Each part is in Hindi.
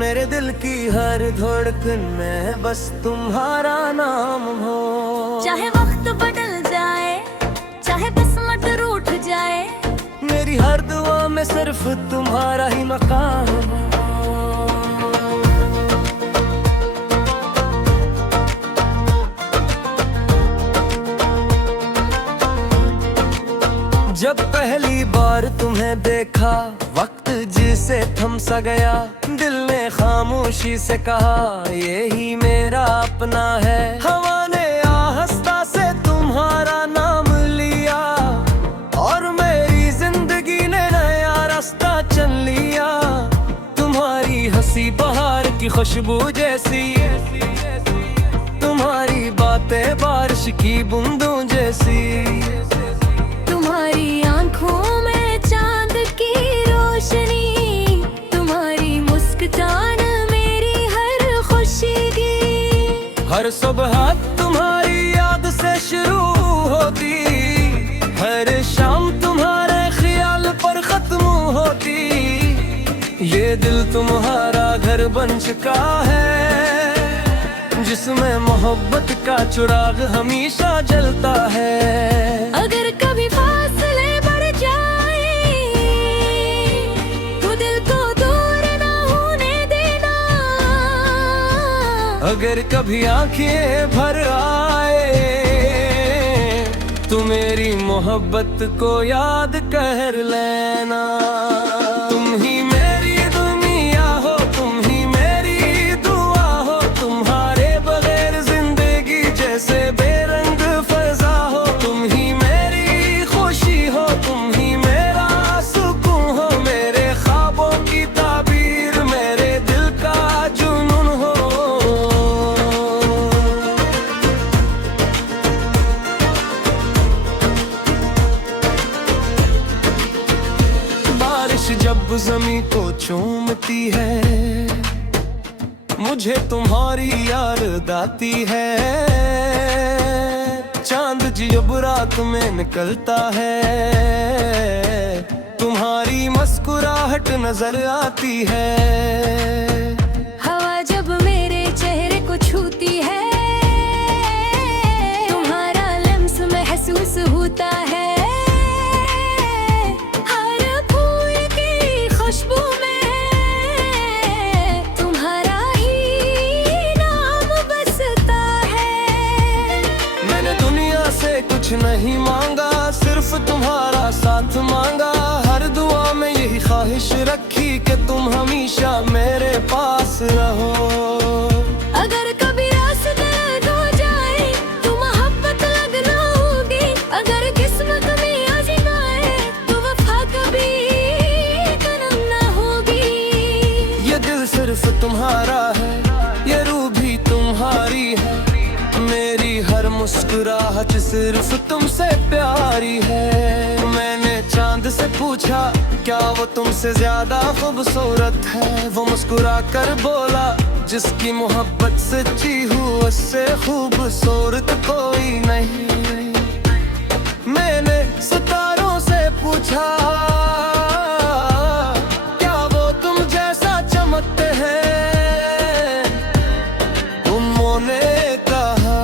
मेरे दिल की हर धड़कन में बस तुम्हारा नाम हो। चाहे वक्त बदल जाए, चाहे किस्मत रूठ जाए, मेरी हर दुआ में सिर्फ तुम्हारा ही मकाम हो। जब पहली बार तुम्हें देखा, वक्त जिसे थम सा गया, दिल ने खामोशी से कहा यही मेरा अपना है। हवा ने आहिस्ता से तुम्हारा नाम लिया और मेरी जिंदगी ने नया रास्ता चल लिया। तुम्हारी हंसी बहार की खुशबू जैसी, तुम्हारी बातें बारिश की बूंदों जैसी, तुम्हारी आंखों में चांद की रोशनी, तुम्हारी मुस्कान मेरी हर खुशी की। हर सुबह तुम्हारी याद से शुरू होती, हर शाम तुम्हारे ख्याल पर खत्म होती। ये दिल तुम्हारा घर बन चुका है, जिसमें मोहब्बत का चिराग हमेशा जलता है। अगर कभी फासले बढ़ जाए तो दिल को दूर ना होने देना। अगर कभी आंखें भर आए तो मेरी मोहब्बत को याद कर लेना। तुम ही मेरी दुनिया हो, तुम ही मेरी दुआ हो, तुम्हारे बगैर जिंदगी जैसे बेरंग फजा हो। तुम ही मेरी खुशी हो, तुम ही मेरा सुकून हो, मेरे ख्वाबों की ताबीर, मेरे दिल का जुनून हो। बारिश जब ज़मीं को चूमती है, मुझे तुम्हारी याद आती है। चांद जब रात में निकलता है, तुम्हारी मुस्कुराहट नजर आती है। हवा जब मेरे चेहरे को छूती है, तुम्हारा लम्स महसूस होता है। हर फूल की खुशबू में तुम्हारा ही नाम बसता है। मैंने दुनिया से कुछ नहीं मांगा, सिर्फ तुम्हारा साथ मांगा। हर दुआ में यही ख्वाहिश रखी कि तुम हमेशा मेरे पास रहो। अगर कभी रास्ते अलग हो जाए तो मोहब्बत लगना होगी। अगर किस्मत में आज़माए तो वफा कभी कलम ना होगी। ये दिल सिर्फ तुम्हारा है, ये रूह भी तुम्हारी है, मेरी हर मुस्कुराहट सिर्फ तुमसे प्यारी है। मैंने चांद से पूछा क्या वो तुमसे ज्यादा खूबसूरत है, वो मुस्कुरा कर बोला जिसकी मोहब्बत सच्ची हो उससे खूबसूरत कोई नहीं। मैंने सितारों से पूछा क्या वो तुम जैसा चमकते हैं, उन्होंने कहा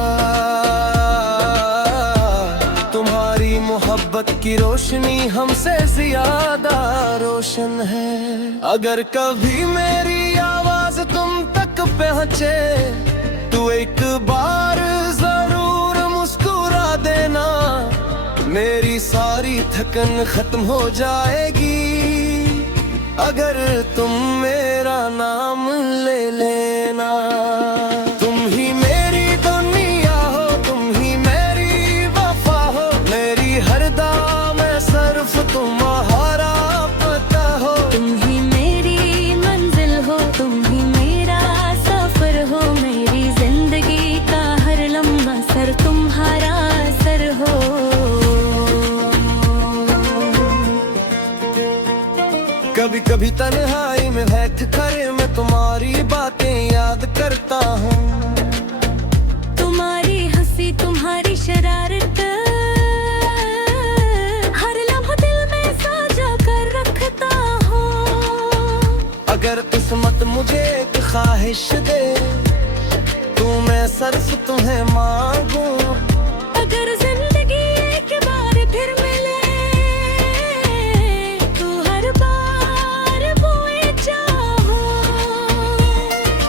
तुम्हारी मोहब्बत की रोशनी हमसे ज्यादा रोशन है। अगर कभी मेरी आवाज तुम तक पहुंचे तो एक बार जरूर मुस्कुरा देना, मेरी सारी थकन खत्म हो जाएगी अगर तुम मेरा नाम ले लेना। तुम ही मेरी दुनिया हो, तुम ही मेरी वफा हो, मेरी हर दाम में सिर्फ तुम्हारा पता हो। तुम ही मेरी मंजिल हो, तुम ही मेरा सफर हो, मेरी जिंदगी का हर लम्हा सर तुम्हारा सर हो। कभी कभी तन्हाई में बैठ कर मैं तुम्हारी बातें याद करता हूँ। तुम्हारी हंसी, तुम्हारी शरारत, हर लम्हा दिल में साजा कर रखता हूँ। अगर किस्मत मुझे एक ख्वाहिश दे, तू मैं सिर्फ तुम्हें मांगू। अगर जिंदगी एक बार फिर मिले, तू हर बार बोए चाहो।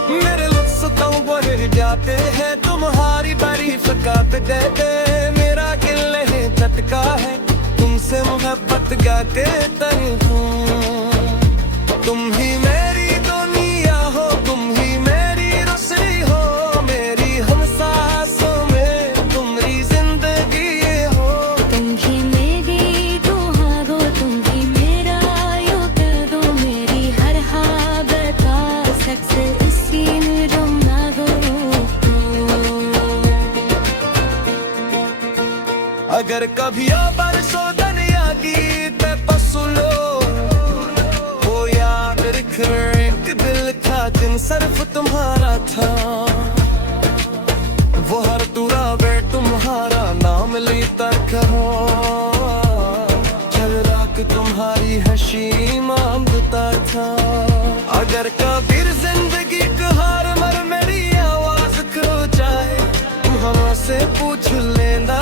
मेरे लुत्फ तो बढ़ जाते हैं तुम्हारी तारीफ गाते गाते, मेरा दिल है चटका है तुमसे मोहब्बत गाते तनी हूँ। तुम ही मेरी दुनिया हो, तुम ही मेरी रोशनी हो, मेरी हम सांसों में तुम्हारी जिंदगी हो। तुम ही मेरी दुआ हो, तुम ही मेरा यूं कर दो, मेरी हर हालत का सक्सेस सीन रंगा हो। अगर कभी बरसो दुनिया की पसुलो हो याद रख, एक दिल था दिन सिर्फ तुम्हारा था, वो हर तुरा बे तुम्हारा नाम लेता कहो। चल रात तुम्हारी हंसी मांगता था। अगर कभी जिंदगी का हार मर मेरी आवाज खो जाए, तुम हमसे पूछ लेना,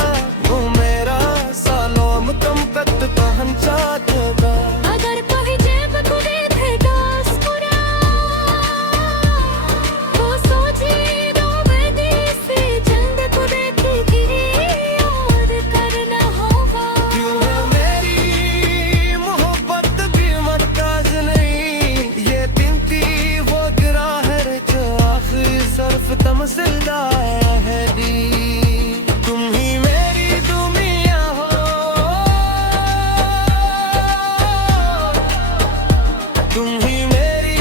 वो मेरा सालों में तुम तक पहन चाहता। अगर कोई जेब को दे देगा मुस्कुरा, वो सोचे दो बदी से चंद को देखेगी और करना होगा। क्यों है मेरी मोहब्बत भी मताज नहीं, ये बिनती वो गिरा है जो आखिरी सर्फ तमसिलदा है दी। तुम ही मेरी दुनिया हो, तुम ही मेरी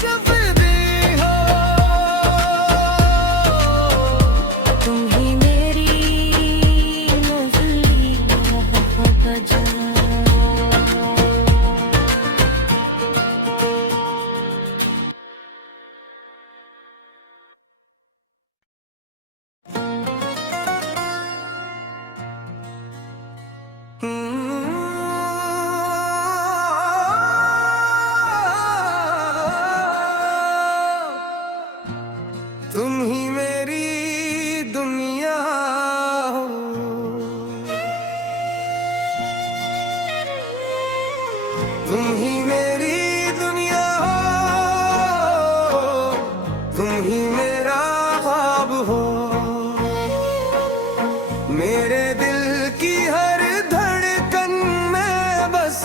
सफेदी हो, तुम ही मेरी नज़ली वफा तुम ही मेरी दुनिया हो, तुम ही मेरी दुनिया हो, तुम ही मेरा ख्वाब हो। मेरे दिल की हर धड़कन में बस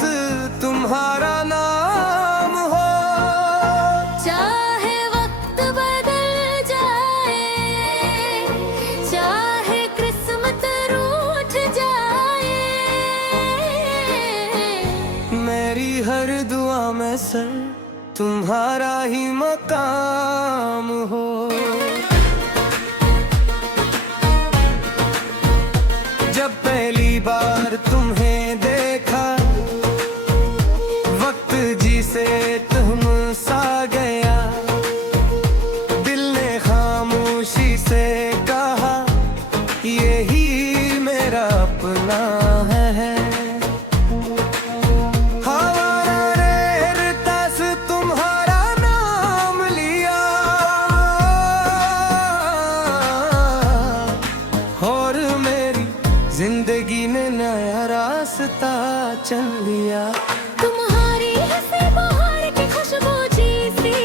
तुम्हारा नाम हो। चाहे वक्त बदल जाए, चाहे किस्मत रूठ जाए, मेरी हर दुआ में सर तुम्हारा ही मकाम हो। जब पहली बार तुम्हें देखा, वक्त जी से तुम सा गया, दिल ने खामोशी से कहा यही मेरा अपना है। हमारा रेरता से तुम्हारा नाम लिया, और मेरी जिंदगी ने नया रास्ता चल लिया। तुम्हारी हंसी बहार की खुशबू जैसी,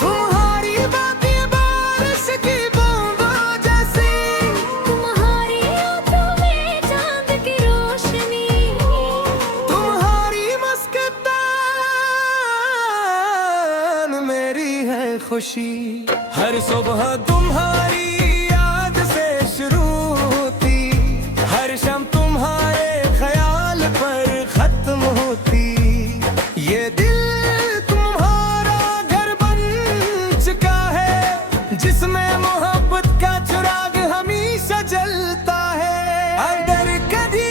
तुम्हारी बातें बारिश की बूंदों जैसी, तुम्हारी आंखों में चांद की रोशनी, तुम्हारी मुस्कान मेरी है खुशी। हर सुबह तुम्हारी याद से शुरू होती, हर शाम तुम्हारे ख्याल पर खत्म होती। ये दिल तुम्हारा घर बन चुका है, जिसमें मोहब्बत का चिराग हमेशा जलता है। अगर कभी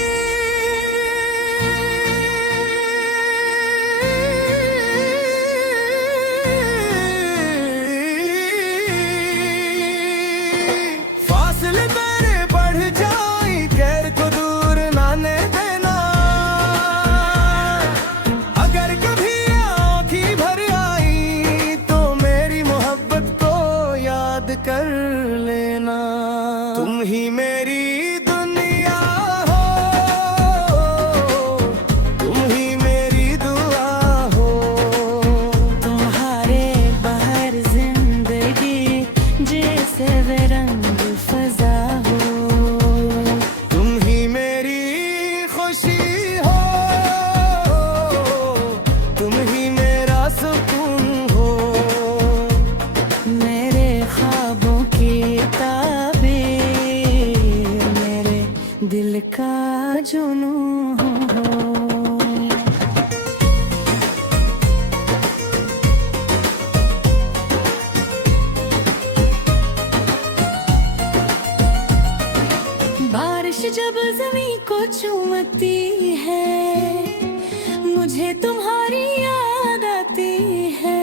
तुम्हारी याद आती है।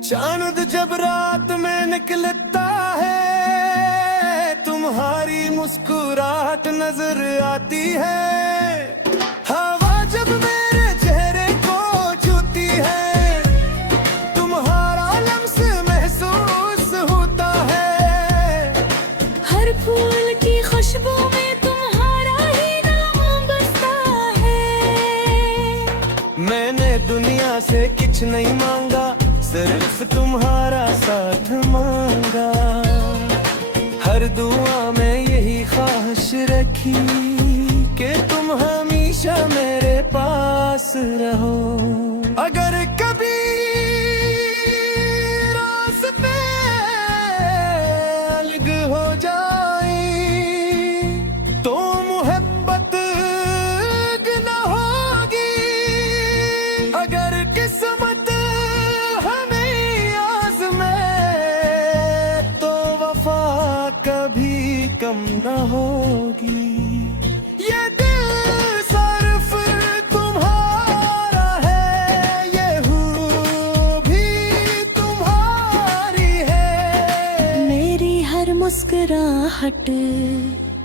चांद जब रात में निकलता है, तुम्हारी मुस्कुराहट नजर आती है। हवा जब मेरे चेहरे को छूती है, तुम्हारा लम्स महसूस होता है। हर फूल की खुशबू में तुम्हारा ही नाम बसता है। मैंने दुनिया से कुछ नहीं मांगा, सिर्फ तुम्हारा साथ मांगा। हर दुआ में यही ख्वाहिश रखी कि तुम हमेशा मेरे पास रहो। अगर कभी रास्ते अलग हो जाए तो मोहब्बत न होगी। अगर किस्मत हमें आज़मे तो वफा कभी कम न होगी। ये दिल सिर्फ तुम्हारा है, ये रूह भी तुम्हारी है। मेरी हर मुस्कुराहट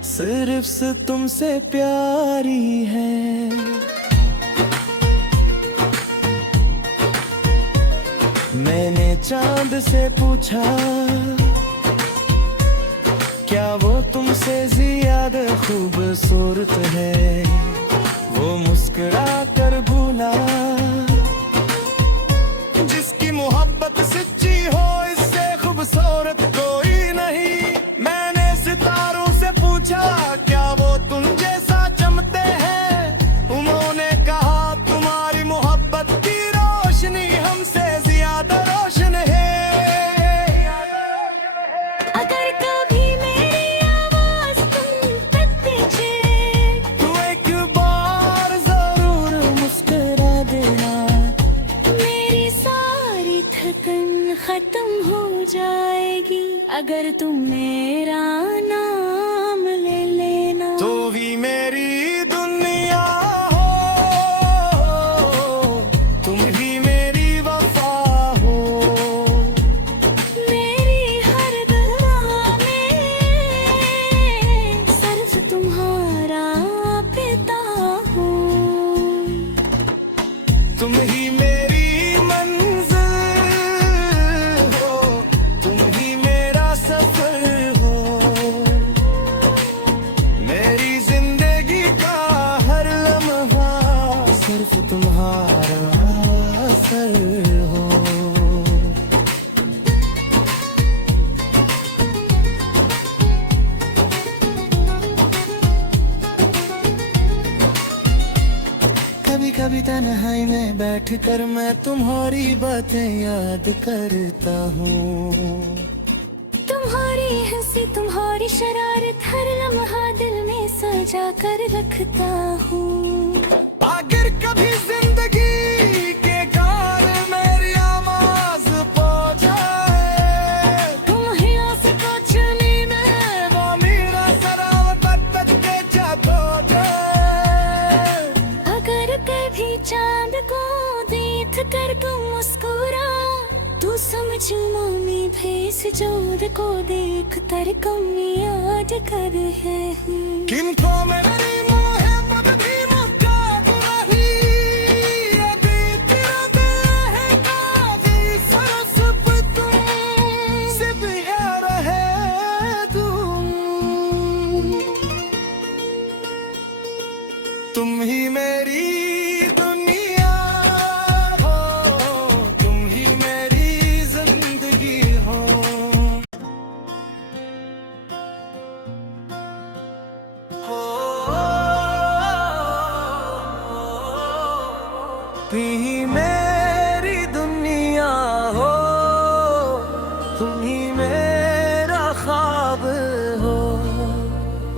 सिर्फ से तुमसे प्यारी है। मैंने चांद से पूछा, क्या वो तुमसे ज्यादा खूबसूरत है? वो मुस्कुरा कर बोला, जिसकी मोहब्बत सच्ची हो इससे खूबसूरत कोई नहीं। मैंने सितारों से पूछा, क्या वो तुम जैसा चमकते हैं? उन्होंने कहा, तुम्हारी मोहब्बत की रोशनी हमसे ज्यादा रोशन है। अगर कभी मेरी आवाज तुम तक पहुंचे तू एक बार जरूर मुस्कुरा देना, मेरी सारी थकन खत्म हो जाएगी। अगर तुम मेरा नाम ले लेना तो भी मेरी दुनिया हो, तुम ही मेरी वफा हो। मेरी हर दुआ में सिर्फ तुम्हारा पिता हूँ। तुम ही मेरी मंजिल हो, तुम ही मेरा सफर हो। मेरी जिंदगी का हर लम्हा सिर्फ तुम्हारा असर हो। कभी कभी तन्हाई में बैठकर मैं तुम्हारी बातें याद करता हूँ। तुम्हारी हंसी तुम्हारी शरारत हर लम्हा दिल में सजा कर रखता हूँ। अगर कभी जिंदगी के गान मेरी आवाज पहुंच जाए, तुम ही आस को छूनी में वो मेरा सरावत तक के जात हो जाए। अगर कभी चांद को देख कर तुम मुस्कुरा, तू समझ मम्मी भेस जोर को देख कर कमी याद कर है। किनको मेरी मोहब्बत दी मुक्का गुनाही, अभी तेरा दिल है काफी सरस पे तुमसे प्यार है तुम ही मेरी दुनिया हो, तुम ही मेरी जिंदगी हो। तुम ही मेरी दुनिया हो, तुम ही मेरा ख्वाब हो।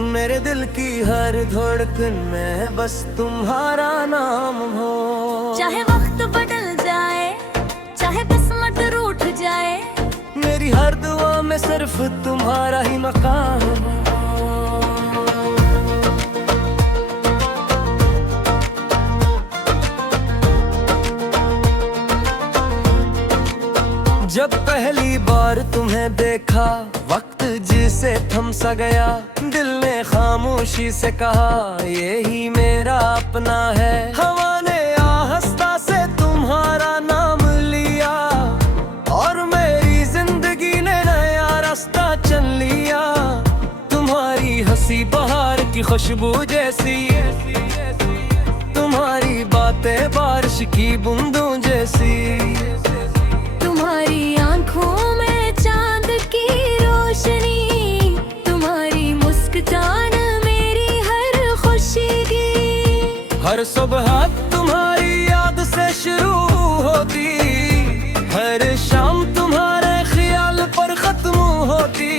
मेरे दिल की हर धड़कन में बस तुम्हारा नाम हो। चाहे वक्त बदल जाए, चाहे किस्मत रूठ जाए, मेरी हर दुआ में सिर्फ तुम्हारा ही मकाम हो। जब पहली बार तुम्हें देखा वक्त जिसे थम सा गया, दिल ने खामोशी से कहा यही मेरा अपना है। हवा ने आहिस्ता से तुम्हारा नाम लिया और मेरी जिंदगी ने नया रास्ता चल लिया। तुम्हारी हंसी बहार की खुशबू जैसी, तुम्हारी बातें बारिश की बूंदों जैसी, तुम्हारी आंखों में चांद की रोशनी, तुम्हारी मुस्कान मेरी हर खुशी की। हर सुबह तुम्हारी याद से शुरू होती, हर शाम तुम्हारे ख्याल पर खत्म होती।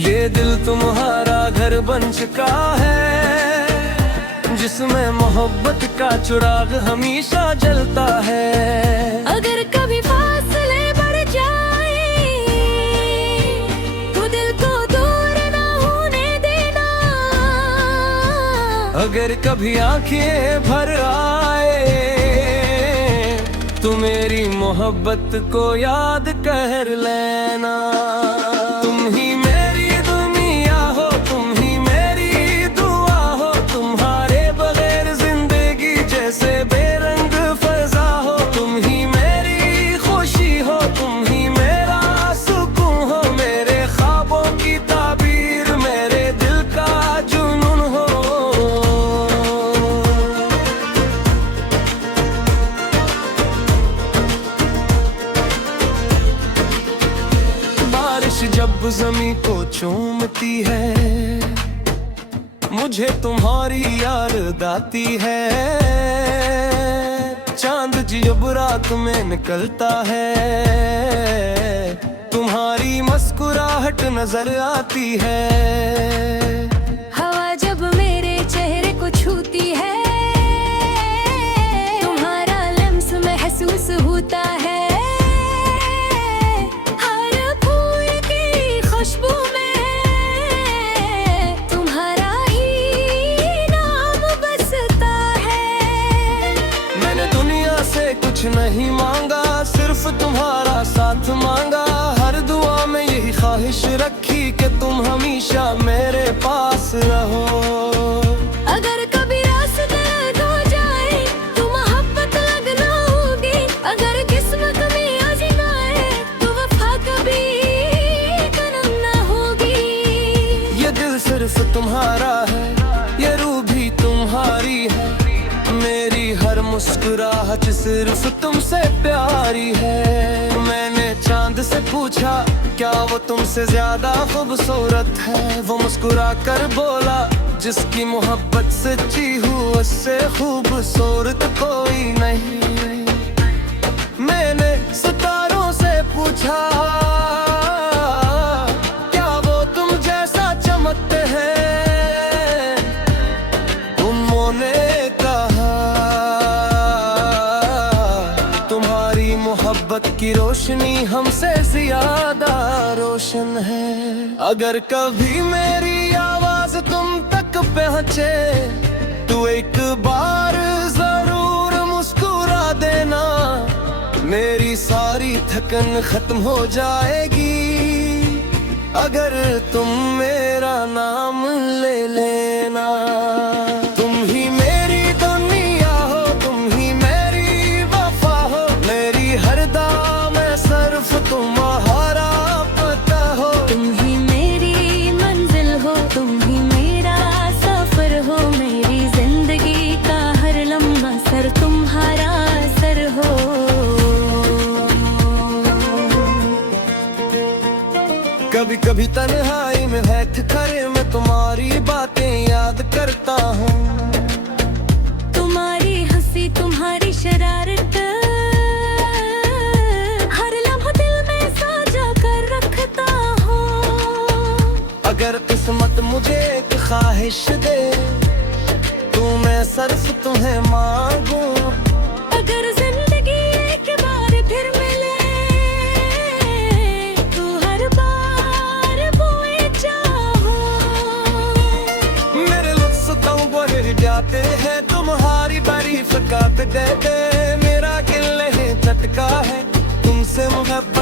ये दिल तुम्हारा घर बन चुका है, जिसमें मोहब्बत का चिराग हमेशा जलता है। अगर कभी फासले बढ़ जाए तो दिल को दूर ना होने देना। अगर कभी आंखें भर आए तो मेरी मोहब्बत को याद कर लेना। तुम ही मेरी दुनिया हो, तुम ही मेरी दुआ हो, तुम्हारे बगैर जिंदगी जैसे बेरंग फजा हो। तुम ही मेरी खुशी हो, तुम ही मेरा सुकून हो, मेरे ख्वाबों की ताबीर, मेरे दिल का जुनून हो। बारिश जब जमीन को चूमती है, मुझे तुम्हारी याद आती है। चांद जब रात में निकलता है, तुम्हारी मुस्कुराहट नजर आती है। हवा जब मेरे चेहरे को छूती है, तुम्हारा लम्स महसूस होता है। हर फूल की खुशबू में तुम्हारा ही नाम बसता है। मैंने दुनिया से कुछ नहीं मांगा, सिर्फ तुम्हारा साथ मांगा। हर दुआ में यही ख्वाहिश रखी कि तुम हमेशा मेरे पास रहो। अगर कभी रास्ते अलग हो जाए तो मोहब्बत लगना होगी। अगर किस्मत में आज़माए तो वफा कभी कलम ना होगी। ये दिल सिर्फ तुम्हारा है, ये रूह भी तुम्हारी है, मेरी हर मुस्कुराहट सिर्फ तुमसे प्यारी है। मैंने चांद से पूछा क्या वो तुमसे ज्यादा खूबसूरत है, वो मुस्कुरा कर बोला जिसकी मोहब्बत सच्ची हो उससे खूबसूरत कोई नहीं। मैंने सितारों से पूछा क्या वो तुम जैसा चमकते हैं, उन्होंने कहा तुम्हारी मोहब्बत की रोशनी हमसे ज्यादा रोशन है। अगर कभी मेरी आवाज तुम तक पहुंचे तो एक बार जरूर मुस्कुरा देना, मेरी सारी थकन खत्म हो जाएगी अगर तुम मेरा नाम ले लेना। तुम ही मेरी दुनिया हो, तुम ही मेरी वफा हो, मेरी हर दाम सिर्फ तुम्हारा पता हो। तुम ही मेरी मंजिल हो, तुम ही मेरा सफर हो, मेरी जिंदगी का हर लम्हा सर तुम्हारा सर हो। कभी कभी तन्हाई में बैठ कर मैं तुम्हारी बातें याद करता हूँ। तुम्हारी हंसी तुम्हारी शरारत हर लम्हा दिल में साझा कर रखता हूँ। अगर किस्मत मुझे एक ख्वाहिश दे तो मैं सिर्फ तुम्हें मांगूं। अगर जिंदगी एक बार फिर मिले तो हर बार बोए चाहो। मेरे लुत्फ तो बढ़ जाते हैं तुम्हारी तारीफ का दे, मेरा दिल नहीं चटका है तुमसे मोहब्बत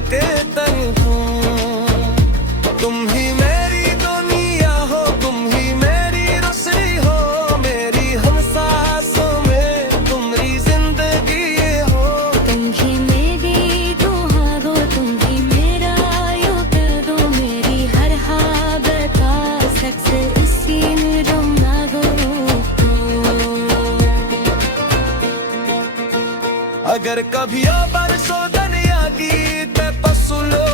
के तन हूँ। तुम ही मेरी दुनिया हो, तुम ही मेरी रोशनी हो, मेरी हम सांसों में तुम्हारी जिंदगी ये हो। तुम ही मेरी दुआ हो, तुम ही मेरा यूं कर दो, मेरी हर हालत का सक्सेस इसी में रोना हो। अगर कभी बरसों दुनिया गीत पसुलो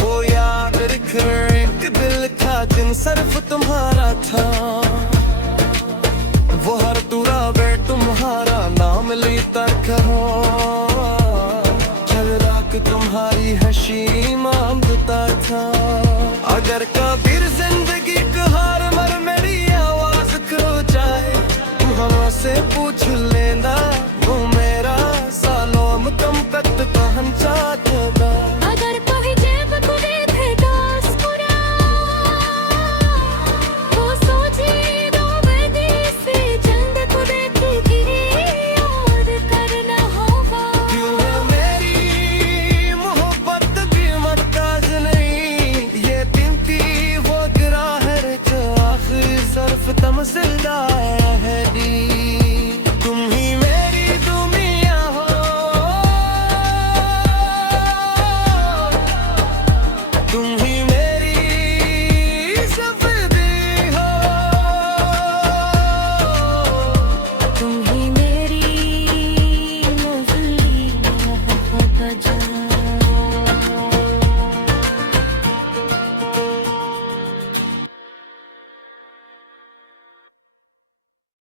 हो, याद रख एक दिल था दिन सिर्फ तुम्हारा था। वो हर दूरा बे तुम्हारा नाम लेता करो, चल रात तुम्हारी हंसी मांगता था। अगर कभी जिंदगी का हार मर मेरी आवाज खो जाए, तुम हमसे पूछ ले